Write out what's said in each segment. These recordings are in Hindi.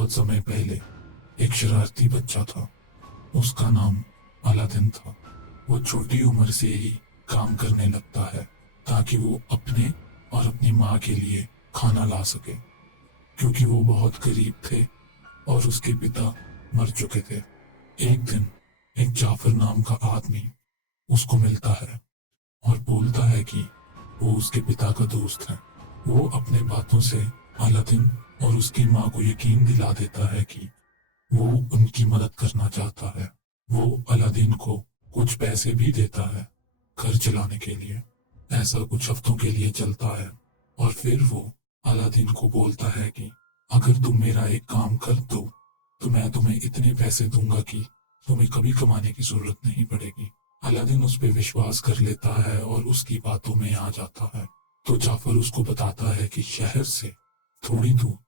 बहुत समय पहले एक शरारती बच्चा था। उसका नाम अलादीन था। वो छोटी उम्र से ही काम करने लगता है ताकि वो अपने और अपनी माँ के लिए खाना ला सके, क्योंकि वो बहुत गरीब थे और उसके पिता मर चुके थे। एक दिन एक जाफर नाम का आदमी उसको मिलता है और बोलता है कि वो उसके पिता का दोस्त है। वो अपने बातों से अलादीन और उसकी माँ को यकीन दिला देता है कि वो उनकी मदद करना चाहता है। वो अलादीन को कुछ पैसे भी देता है घर चलाने के लिए। ऐसा कुछ हफ्तों के लिए चलता है और फिर वो अलादीन को बोलता है कि अगर तुम मेरा एक काम कर दो तो मैं तुम्हें इतने पैसे दूंगा कि तुम्हें कभी कमाने की जरूरत नहीं पड़ेगी। अलादीन उस पर विश्वास कर लेता है और उसकी बातों में आ जाता है। तो जाफर उसको बताता है कि शहर से थोड़ी दूर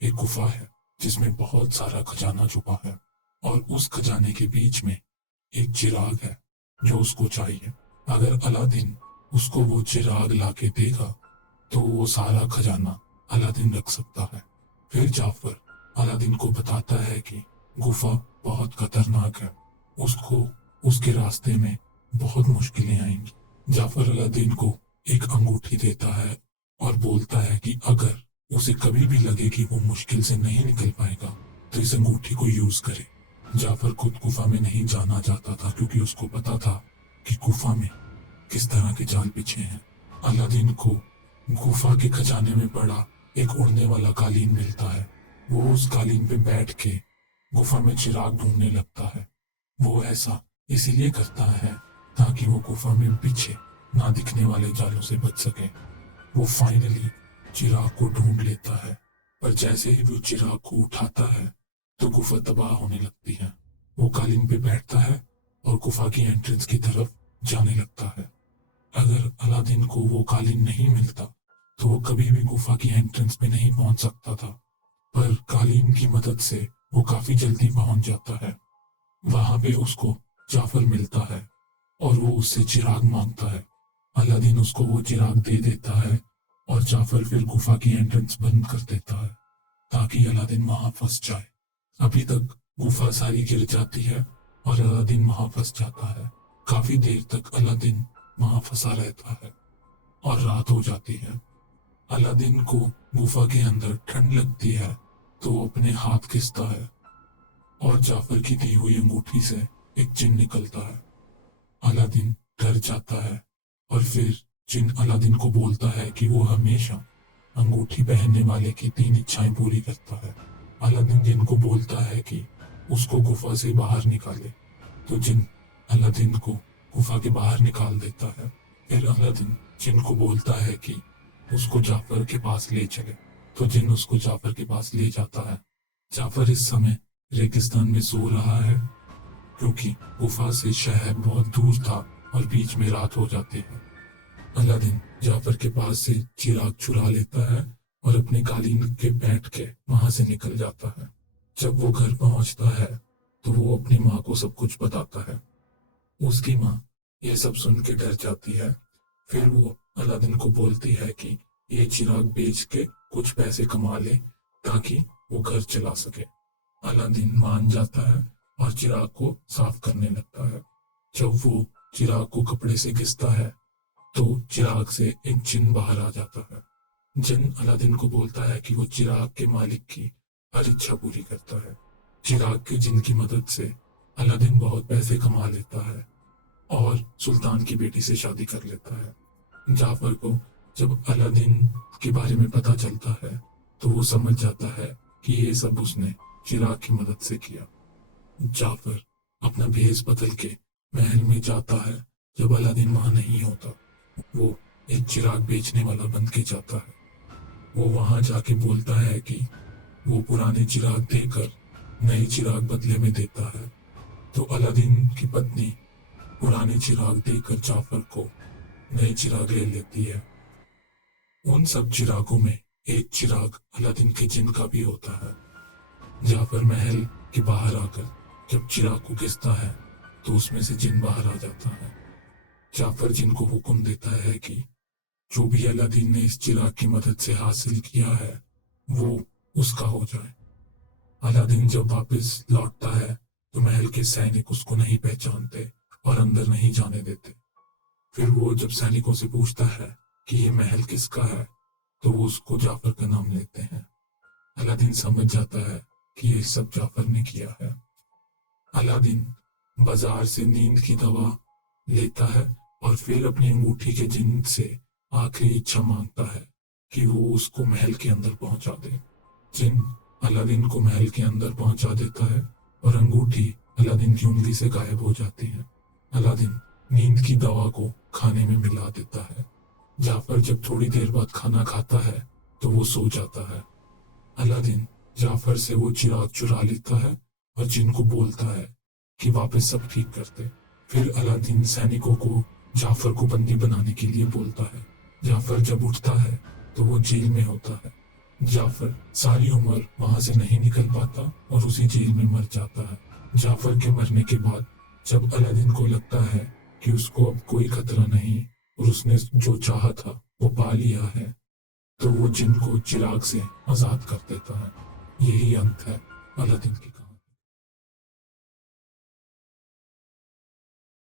एक गुफा है जिसमें बहुत सारा खजाना छुपा है और उस खजाने के बीच में एक चिराग है जो उसको चाहिए। अगर अलादीन उसको वो चिराग लाके देगा तो वो सारा खजाना अलादीन रख सकता है। फिर जाफर अलादीन को बताता है कि गुफा बहुत खतरनाक है, उसको उसके रास्ते में बहुत मुश्किलें आएंगी। जाफर अलादीन को एक अंगूठी देता है और बोलता है कि अगर उसे कभी भी लगे कि वो मुश्किल से नहीं निकल पाएगा तो इस अंगूठी को यूज करे। जाफर खुद गुफा में नहीं जाना चाहता था क्योंकि उसको पता था कि गुफा में किस तरह के जाल बिछे हैं। अलादीन को गुफा के खजाने में पड़ा एक उड़ने वाला कालीन मिलता है। वो उस कालीन पे बैठ के गुफा में चिराग ढूंढने लगता है। वो ऐसा इसीलिए करता है ताकि वो गुफा में पीछे ना दिखने वाले जालों से बच सके। वो फाइनली चिराग को ढूंढ लेता है, पर जैसे ही वो चिराग को उठाता है तो गुफा तबाह होने लगती है। वो कालीन पे बैठता है और गुफा की एंट्रेंस की तरफ जाने लगता है। अगर अलादीन को वो कालीन नहीं मिलता तो वो कभी भी गुफा की एंट्रेंस पे नहीं पहुंच सकता था, पर कालीन की मदद से वो काफी जल्दी पहुंच जाता है। वहां पे उसको जाफर मिलता है और वो उससे चिराग मांगता है। अलादीन उसको वो चिराग दे देता है और जाफर फिर गुफा की एंट्रेंस बंद कर देता है ताकि अलादीन वहां फंस जाए। अभी तक गुफा सारी गिर जाती है और अलादीन वहां फंस जाता है। काफी देर तक अलादीन वहां फंसा रहता है और रात हो जाती है। अलादीन को गुफा के अंदर ठंड लगती है तो वो अपने हाथ खींचता है और जाफर की दी हुई अंगूठी से एक चिन्ह निकलता है। अलादीन डर जाता है और फिर जिन अलादीन को बोलता है कि वो हमेशा अंगूठी पहनने वाले की 3 इच्छाएं पूरी करता है। अलादीन जिन को बोलता है कि उसको गुफा से बाहर निकाले, तो जिन अलादीन को गुफा के बाहर निकाल देता है। फिर अलादीन जिन को बोलता है कि उसको जाफर के पास ले चले, तो जिन उसको जाफर के पास ले जाता है। जाफर इस समय रेगिस्तान में सो रहा है क्योंकि गुफा से शहर बहुत दूर था और बीच में रात हो जाती है। अलादीन जाफर के पास से चिराग चुरा लेता है और अपने कालीन के बैठ के वहां से निकल जाता है। जब वो घर पहुंचता है तो वो अपनी माँ को सब कुछ बताता है। उसकी माँ यह सब सुन के डर जाती है। फिर वो अलादीन को बोलती है कि ये चिराग बेच के कुछ पैसे कमा ले ताकि वो घर चला सके। अलादीन मान जाता है और चिराग को साफ करने लगता है। जब वो चिराग को कपड़े से घिसता है तो चिराग से एक जिन बाहर आ जाता है। जिन अलादीन को बोलता है कि वो चिराग के मालिक की हर इच्छा पूरी करता है। चिराग के जिन की मदद से अलादीन बहुत पैसे कमा लेता है और सुल्तान की बेटी से शादी कर लेता है। जाफर को जब अलादीन के बारे में पता चलता है तो वो समझ जाता है कि ये सब उसने चिराग की मदद से किया। जाफर अपना भेष बदल के महल में जाता है। जब अलादीन वहां नहीं होता, वो एक चिराग बेचने वाला बन के जाता है। वो वहां जाके बोलता है कि वो पुराने चिराग देकर नए चिराग बदले में देता है। तो अलादीन की पत्नी पुराने चिराग देकर जाफर को नए चिराग ले लेती है। उन सब चिरागों में एक चिराग अलादीन के जिन का भी होता है। जाफर महल के बाहर आकर जब चिराग को घिसता है तो उसमें से जिन बाहर आ जाता है। जाफर जिन को हुक्म देता है कि जो भी अलादीन ने इस चिराग की मदद से हासिल किया है वो उसका हो जाए। अलादीन जब वापस लौटता है तो महल के सैनिक उसको नहीं पहचानते और अंदर नहीं जाने देते। फिर वो जब सैनिकों से पूछता है कि ये महल किसका है, तो वो उसको जाफर का नाम लेते हैं। अलादीन समझ जाता है कि ये सब जाफर ने किया है। अलादीन बाजार से नींद की दवा लेता है और फिर अपनी अंगूठी के जिन्न से आखिरी इच्छा मांगता है कि वो उसको महल के अंदर पहुंचा दे। जिन अलादीन को महल के अंदर पहुंचा देता है और अंगूठी अलादीन की उंगली से गायब हो जाती है। अलादीन नींद की दवा को खाने में मिला देता है। जाफर जब थोड़ी देर बाद खाना खाता है तो वो सो जाता है। अलादीन जाफर से वो चिराग चुरा लेता है और जिन को बोलता है कि वापस सब ठीक कर दे। फिर अलादीन सैनिकों को जाफर को बंदी बनाने के लिए बोलता है। जाफर जब उठता है तो वो जेल में होता है। जाफर सारी उम्र वहां से नहीं निकल पाता और उसी जेल में मर जाता है। जाफर के मरने के बाद जब अलादीन को लगता है कि उसको अब कोई खतरा नहीं और उसने जो चाहा था वो पा लिया है, तो वो जिन को चिराग से आजाद कर देता है। यही अंत है अलादीन की।